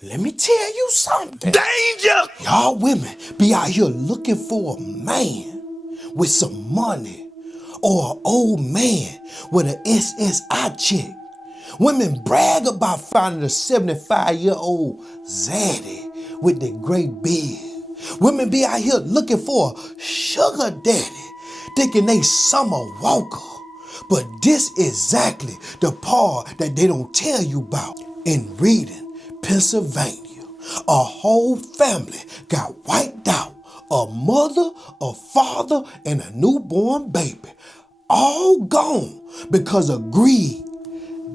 Let me tell you something. Danger! Y'all women be out here looking for a man with some money or an old man with an SSI chick. Women brag about finding a 75-year-old zaddy with the great beard. Women be out here looking for a sugar daddy, thinking they Summer Walker. But this exactly the part that they don't tell you about. In Reading, Pennsylvania, a whole family got wiped out. A mother, a father, and a newborn baby. All gone because of greed,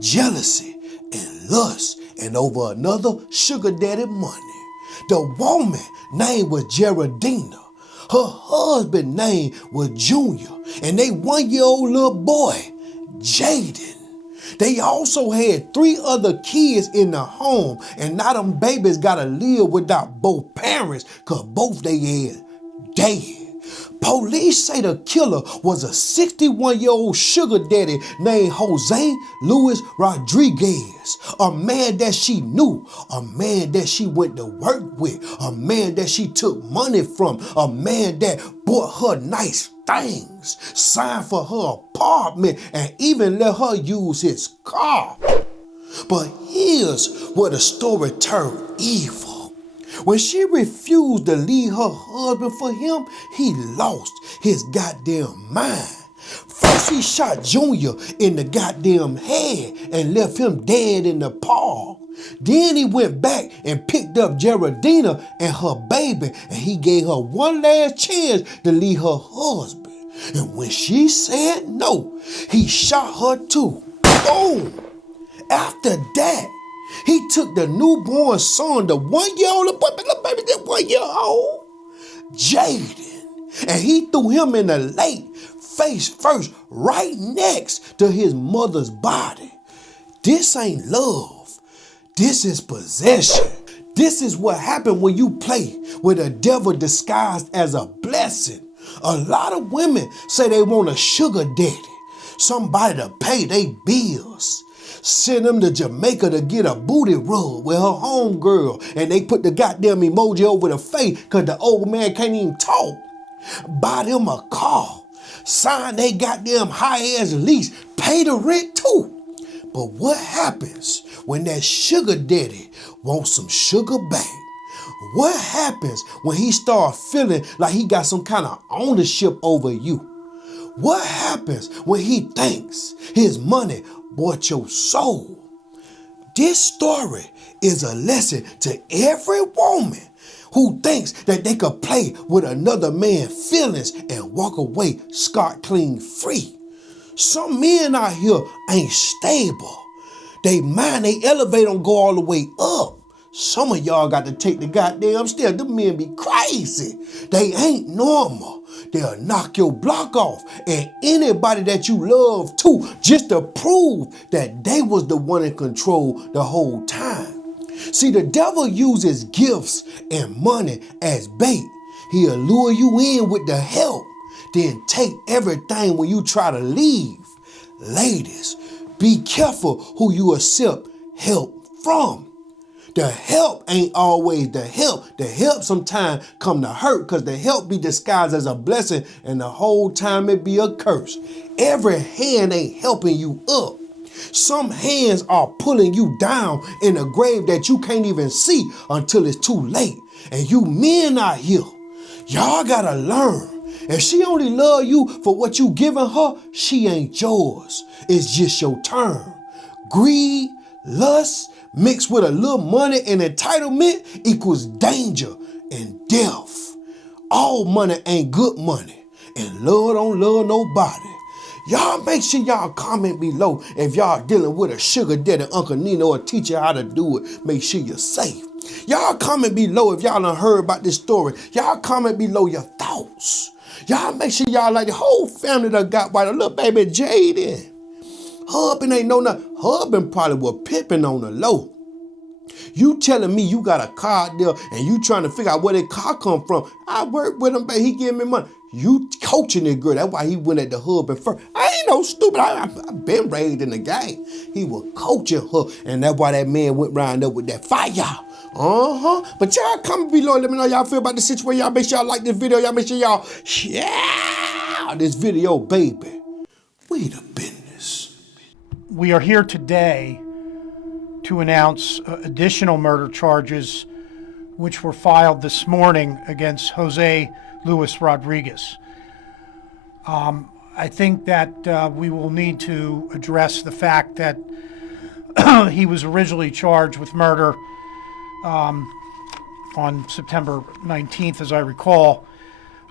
jealousy, and lust, and over another sugar daddy money. The woman name was Geraldina. Her husband name was Junior, and they 1-year-old little boy, Jayden. They also had 3 other kids in the home, and now them babies gotta live without both parents, cause both they had dead. Police say the killer was a 61-year-old sugar daddy named Jose Luis Rodriguez, a man that she knew, a man that she went to work with, a man that she took money from, a man that bought her nice things, signed for her apartment, and even let her use his car. But here's where the story turned evil. When she refused to leave her husband for him, he lost his goddamn mind. First he shot Junior in the goddamn head and left him dead in the park. Then he went back and picked up Geraldina and her baby, and he gave her one last chance to leave her husband. And when she said no, he shot her too. Boom! After that, he took the newborn son, the 1-year-old baby, that 1-year-old, Jayden, and he threw him in the lake, face first, right next to his mother's body. This ain't love. This is possession. This is what happened when you play with a devil disguised as a blessing. A lot of women say they want a sugar daddy, somebody to pay their bills. Send them to Jamaica to get a booty rub with her homegirl, and they put the goddamn emoji over the face because the old man can't even talk. Buy them a car, sign they goddamn high-ass lease, pay the rent too. But what happens when that sugar daddy wants some sugar back? What happens when he starts feeling like he got some kind of ownership over you? What happens when he thinks his money bought your soul? This story is a lesson to every woman who thinks that they could play with another man's feelings and walk away scot-clean free. Some men out here ain't stable. They mind they elevate don't go all the way up. Some of y'all got to take the goddamn step. Them men be crazy. They ain't normal. They'll knock your block off and anybody that you love too, just to prove that they was the one in control the whole time. See, the devil uses gifts and money as bait. He'll lure you in with the help, then take everything when you try to leave. Ladies, be careful who you accept help from. The help ain't always the help. The help sometimes come to hurt because the help be disguised as a blessing and the whole time it be a curse. Every hand ain't helping you up. Some hands are pulling you down in a grave that you can't even see until it's too late. And you men out here, y'all gotta learn. If she only love you for what you giving her, she ain't yours. It's just your turn. Greed, lust, mixed with a little money and entitlement equals danger and death. All money ain't good money, and love don't love nobody. Y'all make sure y'all comment below if y'all dealing with a sugar daddy, Uncle Nino, or teach you how to do it. Make sure you're safe. Y'all comment below if y'all done heard about this story. Y'all comment below your thoughts. Y'all make sure y'all like the whole family that got by the little baby Jayden. Husband ain't know nothing. Husband probably was pimping on the low. You telling me you got a car there and you trying to figure out where that car come from. I work with him, but he give me money. You coaching that girl. That's why he went at the husband first. I ain't no stupid. I've been raised in the game. He was coaching her, and that's why that man went round up with that fire. But y'all comment below. Let me know how y'all feel about the situation. Y'all make sure y'all like this video. Y'all make sure y'all share this video, baby. We the business. We are here today to announce additional murder charges which were filed this morning against Jose Luis Rodriguez. I think that we will need to address the fact that he was originally charged with murder on September 19th, as I recall,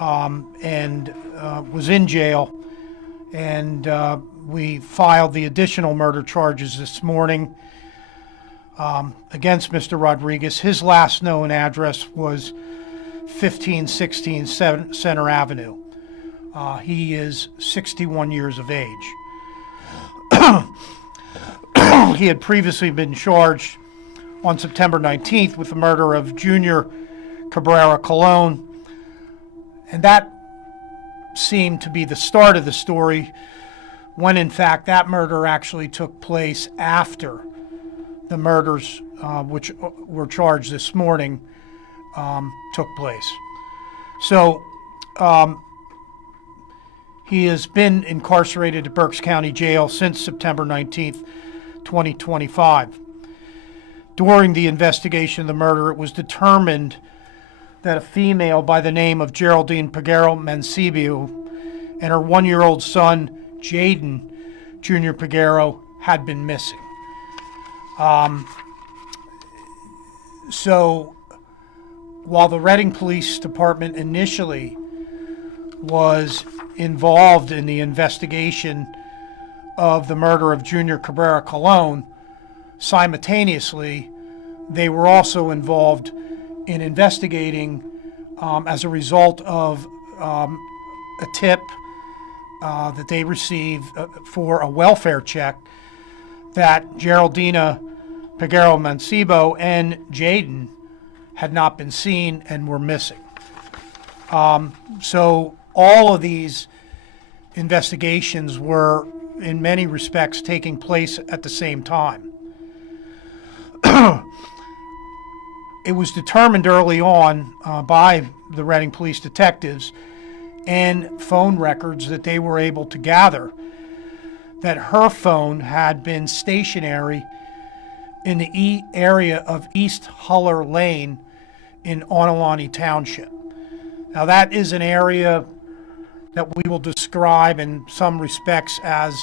and was in jail. And we filed the additional murder charges this morning against Mr. Rodriguez. His last known address was 1516 Center Avenue. He is 61 years of age. He had previously been charged on September 19th with the murder of Junior Cabrera-Colon, and that seemed to be the start of the story, when in fact that murder actually took place after the murders which were charged this morning took place. So he has been incarcerated at Berks County Jail since September 19th, 2025. During the investigation of the murder, it was determined that a female by the name of Geraldine PEGUERO-MANCEBO and her one-year-old son, JEYDEN Junior PEGUERO, had been missing. So while the Reading Police Department initially was involved in the investigation of the murder of Junior Cabrera-Colon, simultaneously they were also involved in investigating as a result of a tip that they received for a welfare check that Geraldina PEGUERO-MANCEBO and JEYDEN had not been seen and were missing. So all of these investigations were in many respects taking place at the same time. It was determined early on by the Reading police detectives and phone records that they were able to gather that her phone had been stationary in the area of East Huller Lane in Onalani Township. Now that is an area that we will describe in some respects as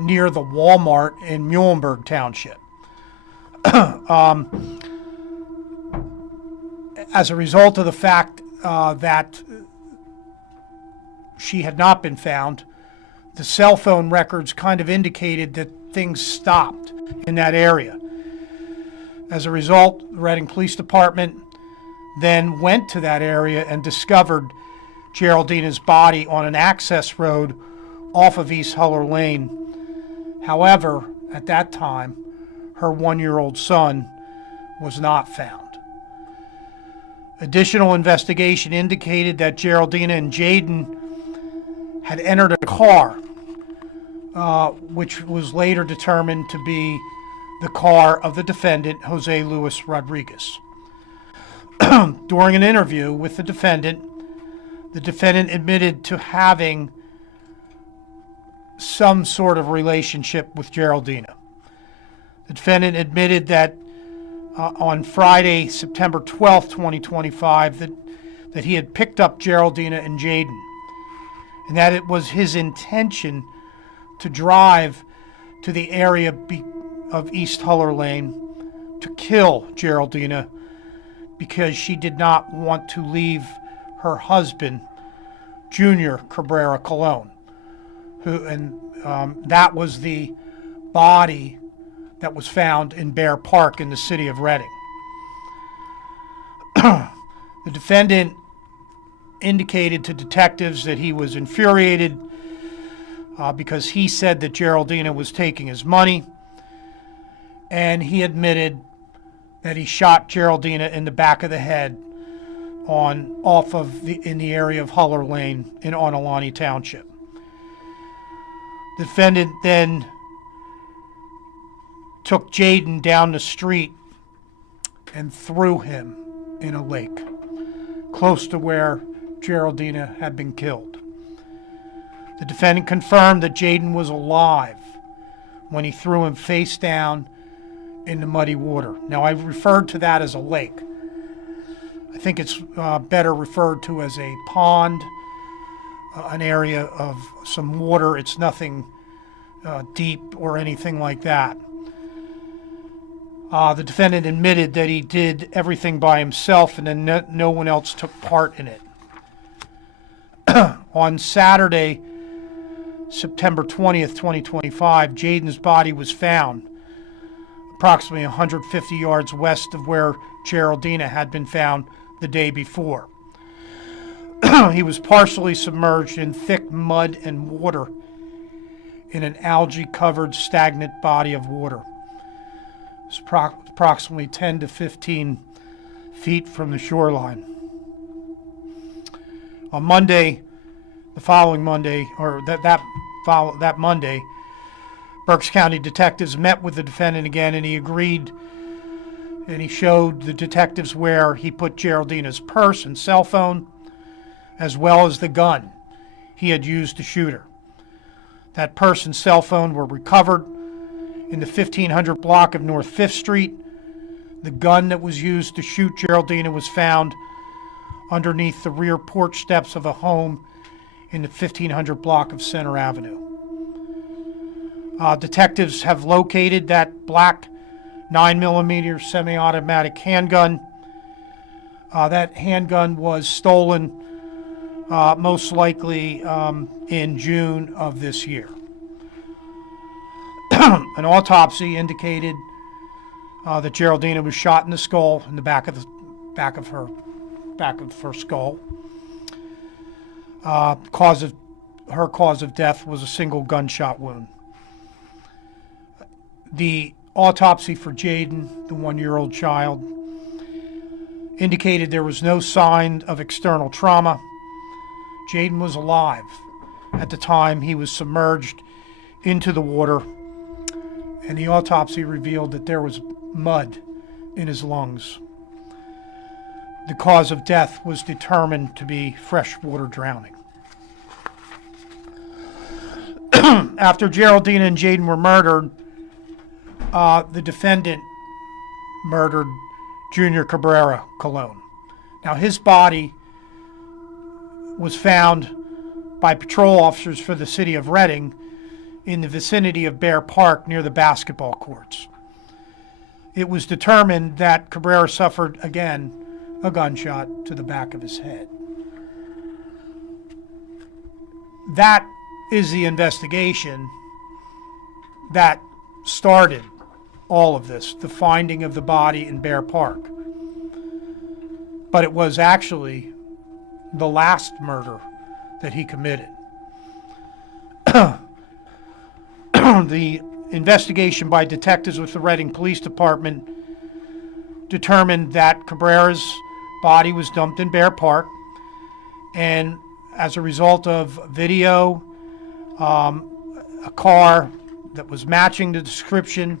near the Walmart in Muhlenberg Township. As a result of the fact that she had not been found, the cell phone records kind of indicated that things stopped in that area. As a result, the Reading Police Department then went to that area and discovered Geraldina's body on an access road off of East Huller Lane. However, at that time, her one-year-old son was not found. Additional investigation indicated that Geraldina and JEYDEN had entered a car, which was later determined to be the car of the defendant, Jose Luis Rodriguez. During an interview with the defendant admitted to having some sort of relationship with Geraldina. The defendant admitted that on Friday, September 12th, 2025, that he had picked up Geraldina and JEYDEN, and that it was his intention to drive to the area of East Huller Lane to kill Geraldina because she did not want to leave her husband, Junior Cabrera-Colon, that was the body that was found in Bear Park in the city of Reading. The defendant indicated to detectives that he was infuriated because he said that Geraldina was taking his money, and he admitted that he shot Geraldina in the back of the head in the area of Huller Lane in Onalani Township. The defendant then took Jeyden down the street and threw him in a lake close to where Geraldina had been killed. The defendant confirmed that Jeyden was alive when he threw him face down in the muddy water. Now, I referred to that as a lake. I think it's better referred to as a pond, an area of some water. It's nothing deep or anything like that. The defendant admitted that he did everything by himself and then no one else took part in it. On Saturday, September 20th, 2025, Jeyden's body was found approximately 150 yards west of where Geraldina had been found the day before. He was partially submerged in thick mud and water in an algae-covered stagnant body of water. It's approximately 10 to 15 feet from the shoreline. On Monday, the following Monday, or that Monday, Berks County detectives met with the defendant again, and he agreed, and he showed the detectives where he put Geraldina's purse and cell phone, as well as the gun he had used to shoot her. That purse and cell phone were recovered in the 1500 block of North 5th Street. The gun that was used to shoot Geraldina was found underneath the rear porch steps of a home in the 1500 block of Center Avenue. Detectives have located that black 9mm semi-automatic handgun. That handgun was stolen most likely in June of this year. An autopsy indicated that Geraldina was shot in the skull, in the back of her skull. Her cause of death was a single gunshot wound. The autopsy for Jeyden, the 1-year-old child, indicated there was no sign of external trauma. Jeyden was alive at the time he was submerged into the water, and the autopsy revealed that there was mud in his lungs. The cause of death was determined to be freshwater drowning. After Geraldina and Jeyden were murdered, the defendant murdered Junior Cabrera-Colon. Now, his body was found by patrol officers for the city of Reading in the vicinity of Bear Park near the basketball courts. It was determined that Cabrera suffered, again, a gunshot to the back of his head. That is the investigation that started all of this, the finding of the body in Bear Park. But it was actually the last murder that he committed. The investigation by detectives with the Reading Police Department determined that Cabrera's body was dumped in Bear Park, and as a result of video, a car that was matching the description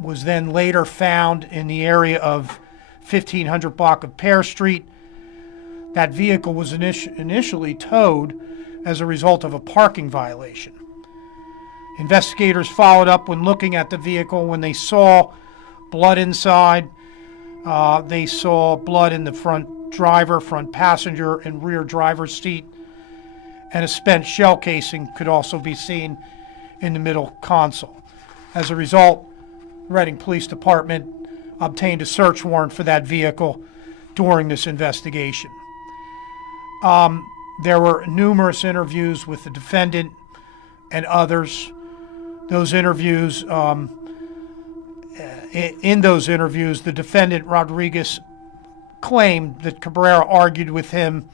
was then later found in the area of 1500 block of Pear Street. That vehicle was initially towed as a result of a parking violation. Investigators followed up when looking at the vehicle. When they saw blood inside, they saw blood in the front driver, front passenger, and rear driver's seat, and a spent shell casing could also be seen in the middle console. As a result, the Reading Police Department obtained a search warrant for that vehicle during this investigation. There were numerous interviews with the defendant and others. Those interviews, in those interviews, the defendant, Rodriguez, claimed that Cabrera argued with him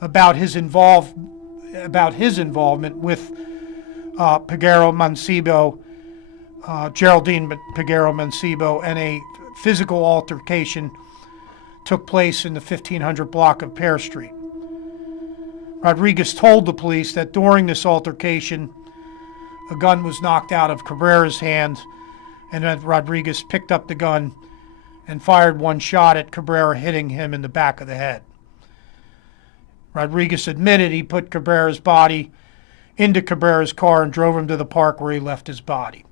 about his involvement with Peguero-Mancebo, Geraldine Peguero-Mancebo, and a physical altercation took place in the 1500 block of Pear Street. Rodriguez told the police that during this altercation, a gun was knocked out of Cabrera's hand, and that Rodriguez picked up the gun and fired one shot at Cabrera, hitting him in the back of the head. Rodriguez admitted he put Cabrera's body into Cabrera's car and drove him to the park where he left his body.